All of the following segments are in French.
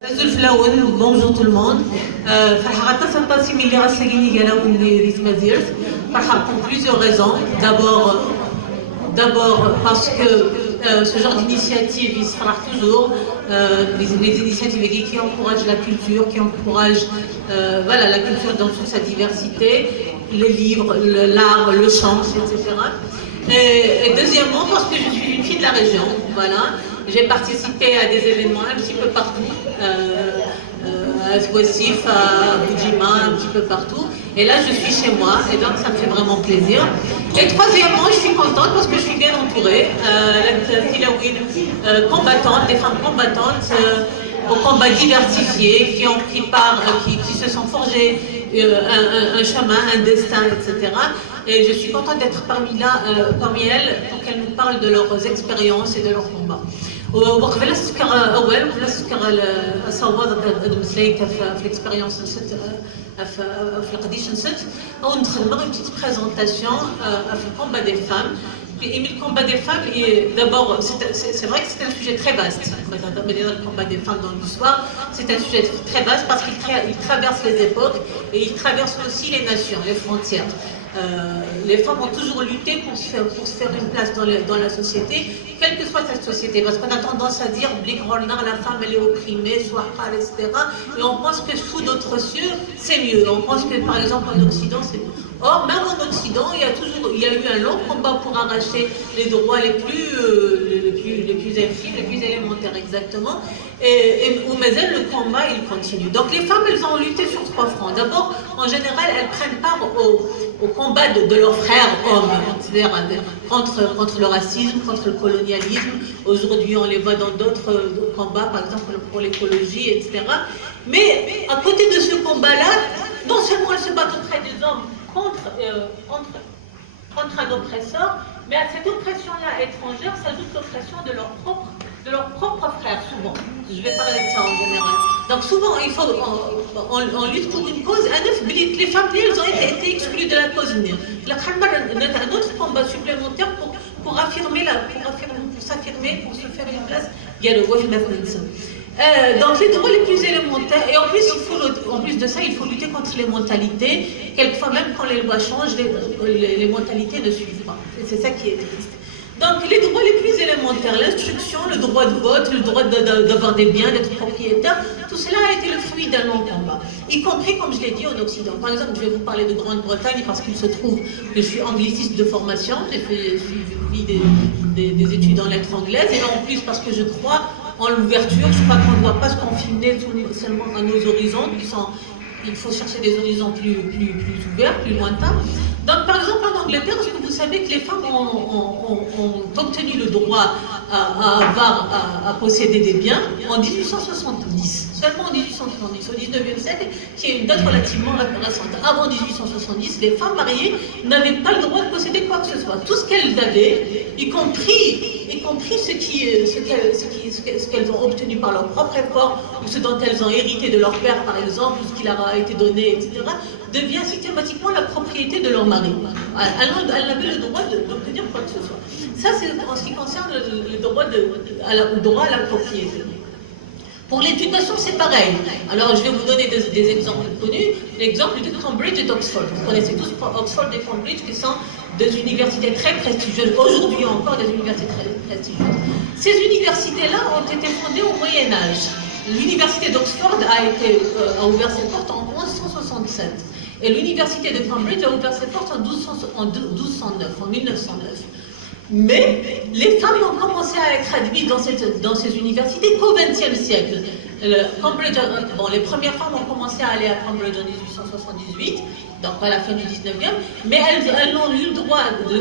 Bonjour tout le monde. Pour plusieurs raisons. D'abord parce que ce genre d'initiative, il se fera toujours. Les initiatives qui encouragent la culture, qui encouragent la culture dans toute sa diversité, les livres, l'art, le chant, etc. Et deuxièmement, parce que je suis une fille de la région, voilà. J'ai participé à des événements un petit peu partout, à Souessif, à Boudjima, un petit peu partout. Et là, je suis chez moi, et donc ça me fait vraiment plaisir. Et troisièmement, je suis contente parce que je suis bien entourée. Combattantes, des femmes combattantes, aux combats diversifiés, qui ont pris part, qui se sont forgées un chemin, un destin, etc. Et je suis contente d'être parmi elles pour qu'elles nous parlent de leurs expériences et de leurs combats. وقبل السكر اول قبل السكر اصوات المسليك في الاكسبيريونس نسيت في القديش نسيت او ندخل une petite présentation في الكومبا des femmes. Et le combat des femmes, d'abord, c'est vrai que c'est un sujet très vaste. Le combat des femmes dans l'histoire, c'est un sujet très vaste parce qu'il traverse les époques et il traverse aussi les nations, les frontières. Les femmes ont toujours lutté pour se faire une place dans la société, quelle que soit cette société. Parce qu'on a tendance à dire la femme elle est opprimée, etc. Et on pense que sous d'autres cieux, c'est mieux. On pense que par exemple en Occident, c'est mieux. Or, même en Occident, il y a eu un long combat pour arracher les droits les plus infimes, les plus élémentaires exactement. Et le combat, il continue. Donc les femmes, elles ont lutté sur trois fronts. D'abord, en général, elles prennent part au combat de leurs frères hommes, c'est-à-dire contre le racisme, contre le colonialisme. Aujourd'hui, on les voit dans d'autres combats, par exemple pour l'écologie, etc. Mais à côté de ce combat-là, non seulement elles se battent auprès des hommes contre un oppresseur, mais à cette oppression-là étrangère s'ajoute l'oppression de leurs propres frères, souvent. Je vais parler de ça en général. Donc souvent, on lutte pour une cause. Les femmes, elles ont été exclues de la cause. Un autre combat supplémentaire pour s'affirmer, pour se faire une place. Il y a le donc les droits les plus élémentaires, et en plus de ça, il faut lutter contre les mentalités. Quelquefois, même quand les lois changent, les mentalités ne suivent pas. Et c'est ça qui est triste. Donc les droits les plus élémentaires, l'instruction, le droit de vote, le droit d'avoir des biens, d'être propriétaire, tout cela a été le fruit d'un long combat, y compris, comme je l'ai dit, en Occident. Par exemple, je vais vous parler de Grande-Bretagne parce qu'il se trouve que je suis angliciste de formation, j'ai suivi des études en lettres anglaises, et en plus parce que je crois en l'ouverture, je crois qu'on ne doit pas se confiner seulement à nos horizons, il faut chercher des horizons plus ouverts, plus lointains. Donc par exemple en Angleterre, est-ce que vous savez que les femmes ont obtenu le droit à posséder des biens en 1870, seulement en 1870, au 19e siècle, qui est une date relativement récente. Avant 1870, les femmes mariées n'avaient pas le droit de posséder quoi que ce soit. Tout ce qu'elles avaient, y compris ce qu'elles ont obtenu par leur propre effort, ou ce dont elles ont hérité de leur père par exemple, ou ce qui leur a été donné, etc., devient systématiquement la propriété de leur mari. Elles n'avaient le droit d'obtenir quoi que ce soit. Ça, c'est en ce qui concerne le droit à la propriété. Pour l'éducation, c'est pareil. Alors, je vais vous donner des exemples connus. L'exemple de Cambridge et d'Oxford. Vous connaissez tous Oxford et Cambridge, qui sont des universités très prestigieuses, aujourd'hui encore des universités très prestigieuses. Ces universités-là ont été fondées au Moyen-Âge. L'université d'Oxford a ouvert ses portes en 1167. Et l'université de Cambridge a ouvert ses portes en 1909. Mais les femmes ont commencé à être admises dans ces universités qu'au XXe siècle. Les premières femmes ont commencé à aller à Cambridge en 1878, donc à la fin du 19e, mais elles n'ont eu le droit de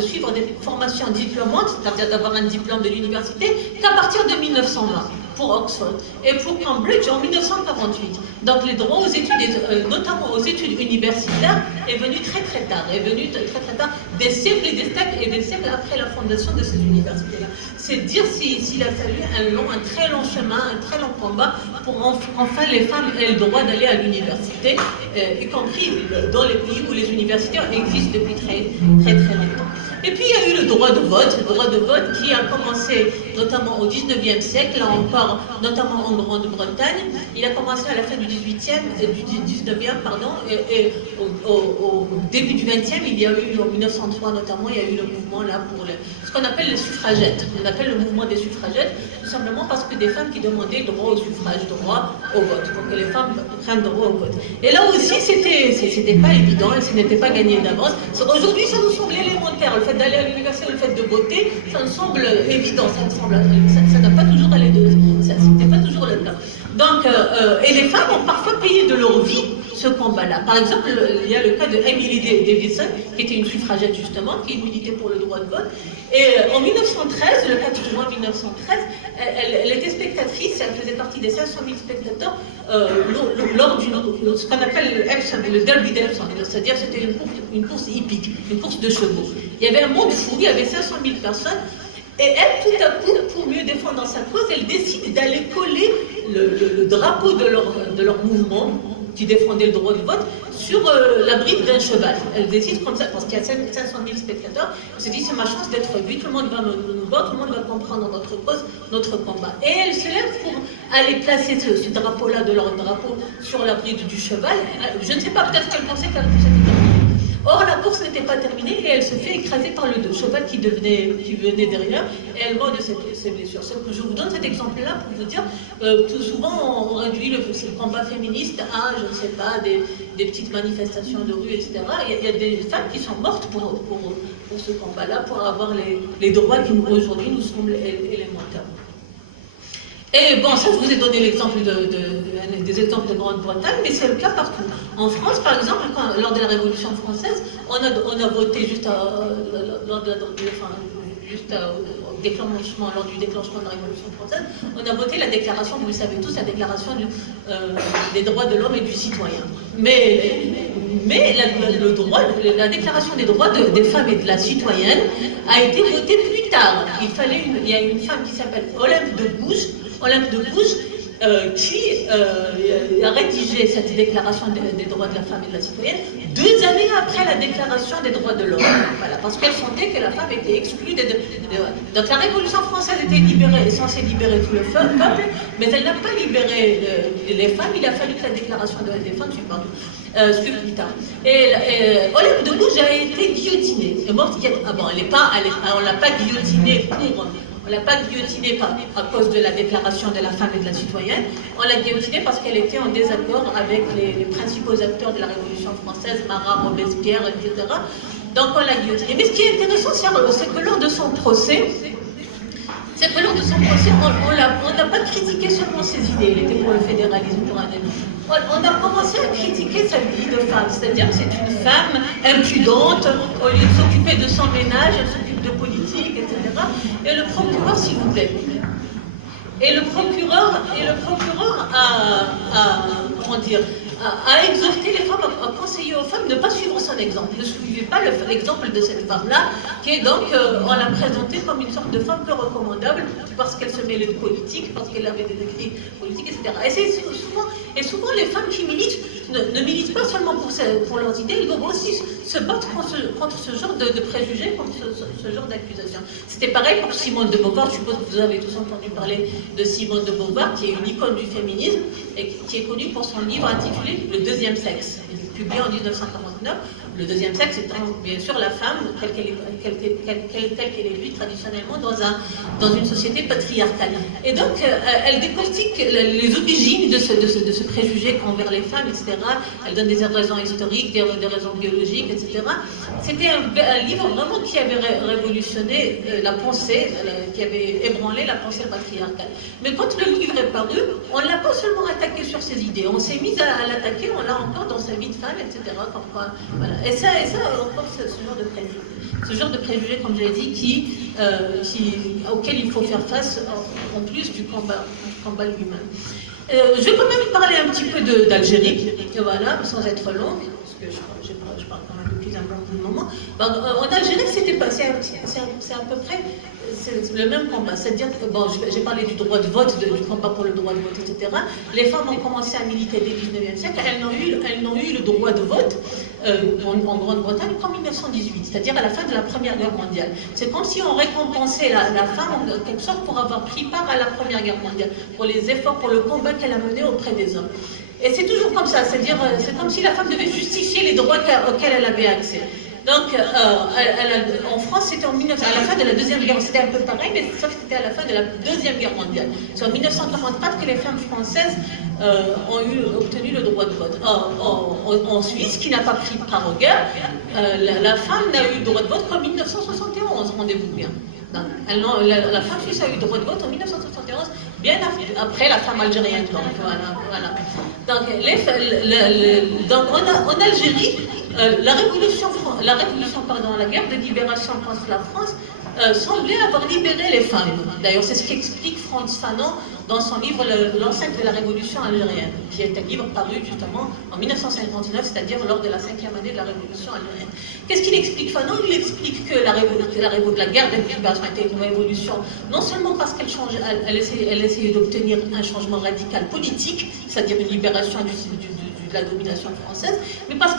suivre des formations diplômantes, c'est-à-dire d'avoir un diplôme de l'université, qu'à partir de 1920. Pour Oxford et pour Cambridge en 1948. Donc les droits aux études, notamment aux études universitaires, est venu très tard, des siècles et des siècles après la fondation de ces universités-là. C'est dire s'il a fallu un très long chemin, un très long combat pour enfin les femmes aient le droit d'aller à l'université, y compris dans les pays où les universités existent depuis très longtemps. Et puis il y a eu le le droit de vote qui a commencé notamment au 19e siècle, là encore, notamment en Grande-Bretagne. Il a commencé à la fin du 19e, pardon, et au début du 20e, il y a eu, en 1903 notamment, il y a eu le mouvement là pour ce qu'on appelle les suffragettes. On appelle le mouvement des suffragettes, tout simplement parce que des femmes qui demandaient droit au suffrage, droit au vote, pour que les femmes prennent droit au vote. Et là aussi, c'était pas évident, et ce n'était pas gagné d'avance. Aujourd'hui, ça nous semble élémentaire, le fait d'aller à l'université, le fait de voter, ça nous semble évident, ça n'a pas toujours allé c'était pas toujours le cas. Donc, et les femmes ont parfois payé de leur vie ce combat-là. Par exemple, il y a le cas de Emily Davison, qui était une suffragette justement, qui militait pour le droit de vote. Et en 1913, le 4 juin 1913, elle était spectatrice, elle faisait partie des 500 000 spectateurs lors de ce qu'on appelle le Derby d'Epsom, c'est-à-dire c'était une course hippique, une course de chevaux. Il y avait un monde fou, il y avait 500 000 personnes. Et elle, tout à coup, pour mieux défendre sa cause, elle décide d'aller coller le drapeau de leur mouvement, qui défendait le droit de vote, sur la bride d'un cheval. Elle décide comme ça, parce qu'il y a 500 000 spectateurs, elle se dit c'est ma chance d'être vue, tout le monde va nous voir, tout le monde va comprendre notre cause, notre combat. Et elle se lève pour aller placer ce drapeau-là de leur drapeau sur la bride du cheval. Je ne sais pas, peut-être qu'elle pensait qu'elle était terminée. Or, la course n'était pas terminée et elle se fait écraser par le cheval qui venait derrière et elle meurt de ses blessures. Je vous donne cet exemple-là pour vous dire que souvent on réduit le combat féministe à, je ne sais pas, des petites manifestations de rue, etc. Il y a des femmes qui sont mortes pour ce combat-là, pour avoir les droits qui aujourd'hui nous semblent élémentaires. Et bon, ça, je vous ai donné l'exemple des exemples de Grande-Bretagne, mais c'est le cas partout. En France, par exemple, lors de la Révolution française, on a voté lors du déclenchement de la Révolution française, on a voté la déclaration, vous le savez tous, la déclaration des droits de l'homme et du citoyen. Mais la déclaration des droits des femmes et de la citoyenne a été votée plus tard. Il y a une femme qui s'appelle Olympe de Gouges, qui a rédigé cette déclaration des droits de la femme et de la citoyenne 2 années après la déclaration des droits de l'homme. Voilà, parce qu'elle sentait que la femme était exclue. Donc la Révolution française était censée libérer tout le peuple, mais elle n'a pas libéré les femmes. Il a fallu que la déclaration des femmes suive plus tard. Et Olympe de Gouges a été guillotinée. Elle est morte. On ne l'a pas guillotinée on ne l'a pas guillotinée à cause de la déclaration de la femme et de la citoyenne. On l'a guillotinée parce qu'elle était en désaccord avec les principaux acteurs de la Révolution française, Marat, Robespierre, etc. Donc on l'a guillotinée. Mais ce qui est intéressant, c'est que lors de son procès, on n'a pas critiqué seulement ses idées. Il était pour le fédéralisme, pour un ami. On a commencé à critiquer sa vie de femme. C'est-à-dire que c'est une femme impudente, au lieu de s'occuper de son ménage, elle s'occupe de politique, etc. Et le procureur, s'il vous plaît. Et le procureur a exhorté les femmes, a conseillé aux femmes de ne pas suivre son exemple. Ne suivez pas l'exemple de cette femme-là, qui est donc, on l'a présentée comme une sorte de femme peu recommandable, parce qu'elle se mêlait de politique, parce qu'elle avait des écrits politiques, etc. Et souvent, les femmes qui militent ne militent pas seulement pour leurs idées, ils doivent aussi se battre contre ce genre de préjugés, contre ce genre d'accusations. C'était pareil pour Simone de Beauvoir. Je suppose que vous avez tous entendu parler de Simone de Beauvoir, qui est une icône du féminisme, et qui est connue pour son livre intitulé Le deuxième sexe, publié en 1949. Le deuxième sexe étant bien sûr la femme telle qu'elle est vue traditionnellement dans une société patriarcale. Et donc elle décortique les origines de ce préjugé envers les femmes, etc. Elle donne des raisons historiques, des raisons biologiques, etc. C'était un livre vraiment qui avait révolutionné la pensée, qui avait ébranlé la pensée patriarcale. Mais quand le livre est paru, on ne l'a pas seulement attaqué sur ses idées, on s'est mis à l'attaquer, on l'a encore dans sa vie de femme, etc. Voilà. Et ça encore, ce genre de préjugés. Ce genre de préjugés, comme je l'ai dit, auquel il faut faire face, en plus du combat lui-même. Je vais quand même parler un petit peu d'Algérie, voilà, sans être longue, parce que je parle quand même depuis un bon moment. En Algérie, c'était pas, c'est à peu près le même combat. C'est-à-dire que, bon, j'ai parlé du droit de vote, du combat pour le droit de vote, etc. Les femmes ont commencé à militer dès le 19e siècle. Elles n'ont eu le droit de vote en Grande-Bretagne qu'en 1918, c'est-à-dire à la fin de la Première Guerre mondiale. C'est comme si on récompensait la femme en quelque sorte pour avoir pris part à la Première Guerre mondiale, pour les efforts, pour le combat qu'elle a mené auprès des hommes. Et c'est toujours comme ça, c'est-à-dire c'est comme si la femme devait justifier les droits auxquels elle avait accès. Donc, en France, c'était à la fin de la Deuxième Guerre, c'était un peu pareil, mais sauf que c'était à la fin de la Deuxième Guerre mondiale. C'est en 1944 que les femmes françaises ont obtenu le droit de vote. En Suisse, qui n'a pas pris part aux guerres, la femme n'a eu le droit de vote qu'en 1971, rendez-vous bien. Donc, la femme suisse a eu le droit de vote en 1971, bien après la femme algérienne. Donc, voilà. Donc, en Algérie, la guerre de libération contre la France semblait avoir libéré les femmes. D'ailleurs, c'est ce qu'explique Frantz Fanon dans son livre L'enceinte de la révolution algérienne, qui est un livre paru justement en 1959, c'est-à-dire lors de la 5e année de la révolution algérienne. Qu'est-ce qu'il explique Fanon? Il explique que la guerre de libération était une révolution, non seulement parce qu'elle essayait d'obtenir un changement radical politique, c'est-à-dire une libération de la domination française, mais parce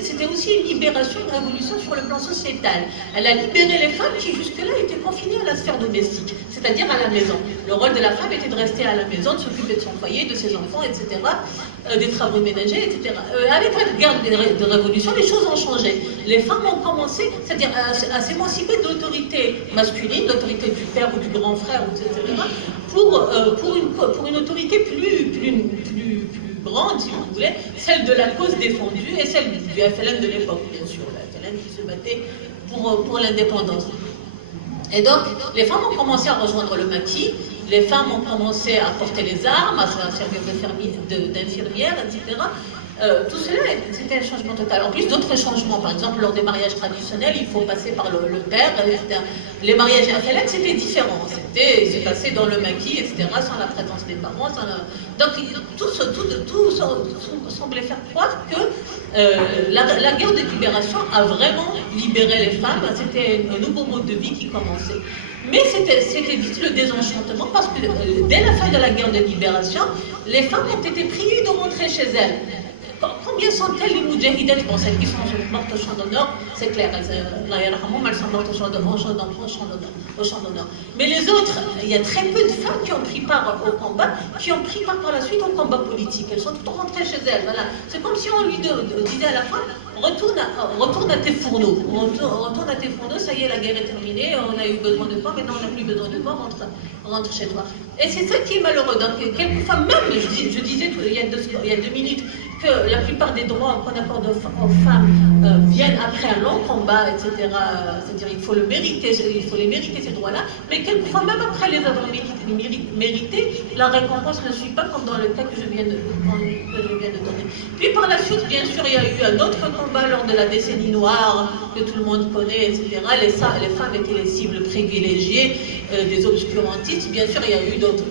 c'était aussi une libération, une révolution sur le plan sociétal. Elle a libéré les femmes qui jusque-là étaient confinées à la sphère domestique, c'est-à-dire à la maison. Le rôle de la femme était de rester à la maison, de s'occuper de son foyer, de ses enfants, etc., des travaux ménagers, etc. Avec la guerre de révolution, les choses ont changé. Les femmes ont commencé, c'est-à-dire à s'émanciper de l'autorité masculine, l'autorité du père ou du grand frère, etc., pour une autorité plus grande, si vous voulez, celle de la cause défendue et celle du FLN de l'époque, bien sûr, le FLN qui se battait pour l'indépendance. Et donc, les femmes ont commencé à rejoindre le maquis, les femmes ont commencé à porter les armes, à servir d'infirmières, etc. Tout cela, c'était un changement total. En plus, d'autres changements, par exemple, lors des mariages traditionnels, il faut passer par le père, etc. Les mariages FLN, c'était différent. C'était passé dans le maquis, etc., sans la présence des parents. Donc, tout semblait faire croire que la guerre de libération a vraiment libéré les femmes. C'était un nouveau mode de vie qui commençait. Mais c'était vite le désenchantement parce que dès la fin de la guerre de libération, les femmes ont été priées de rentrer chez elles. Combien sont-elles les moudjahidettes? Bon, celles qui sont mortes au champ d'honneur, c'est clair, elles sont mortes au champ d'honneur. Mais les autres, il y a très peu de femmes qui ont pris part au combat, qui ont pris part par la suite au combat politique. Elles sont toutes rentrées chez elles. Voilà. C'est comme si on lui disait à la fin, retourne à tes fourneaux. Retourne à tes fourneaux, ça y est, la guerre est terminée, on a eu besoin de toi, maintenant on n'a plus besoin de toi, rentre chez toi. Et c'est ça qui est malheureux. Donc, quelquefois, même, je disais il y a 2 minutes, que la plupart des droits qu'on accorde aux femmes viennent après un long combat, etc. C'est-à-dire il faut les mériter ces droits-là, mais quelquefois même après les avoir mérités, la récompense ne suit pas comme dans le cas que je viens de donner. Puis par la suite, bien sûr, il y a eu un autre combat lors de la décennie noire que tout le monde connaît, etc. Les femmes étaient les cibles privilégiées des obscurantistes. Bien sûr, il y a eu d'autres.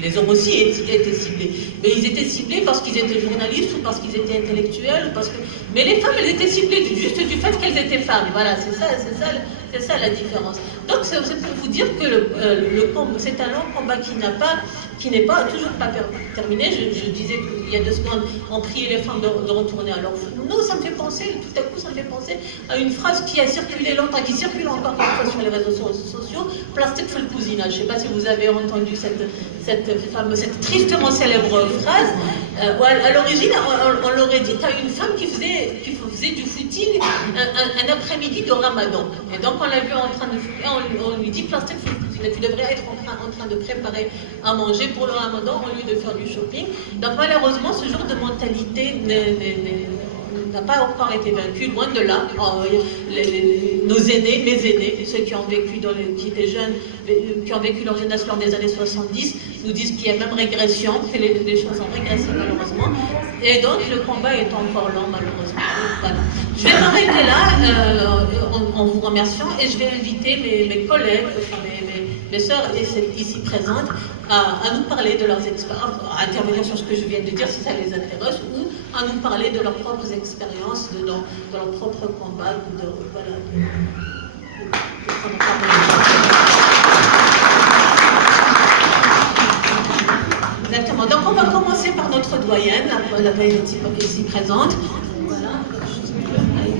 Les hommes aussi étaient ciblés. Mais ils étaient ciblés parce qu'ils étaient journalistes ou parce qu'ils étaient intellectuels. Mais les femmes, elles étaient ciblées juste du fait qu'elles étaient femmes. Voilà, c'est ça la différence. Donc c'est pour vous dire que c'est un long combat qui n'est pas toujours pas terminé. Je disais qu'il y a 2 secondes, on priait les femmes de retourner à leur fourneau. Ça me fait penser, tout à coup, ça me fait penser à une phrase qui a circulé longtemps, qui circule encore parfois sur les réseaux sociaux, plastique fait le cousinage. Je ne sais pas si vous avez entendu cette tristement célèbre phrase. À l'origine, on l'aurait dit à une femme qui faisait du footing un après-midi de Ramadan. Et donc on l'a vu en train de footer, on lui dit plastique fait le cousinage, tu devrais être en train de préparer à manger pour le Ramadan au lieu de faire du shopping. Donc malheureusement, ce genre de mentalité n'a pas encore été vaincu, loin de là. Nos aînés, mes aînés, ceux qui ont vécu, qui étaient jeunes, qui ont vécu leur jeunesse lors des années 70, nous disent qu'il y a même régression, que les choses ont régressé malheureusement. Et donc le combat est encore lent malheureusement. Voilà. Je vais m'arrêter là en vous remerciant et je vais inviter mes collègues, mes sœurs ici présentes à nous parler de leurs expériences, à intervenir sur ce que je viens de dire si ça les intéresse ou à nous parler de leurs propres expériences, de leurs propres combats, Exactement. Donc on va commencer par notre doyenne, la doyenne ici présente.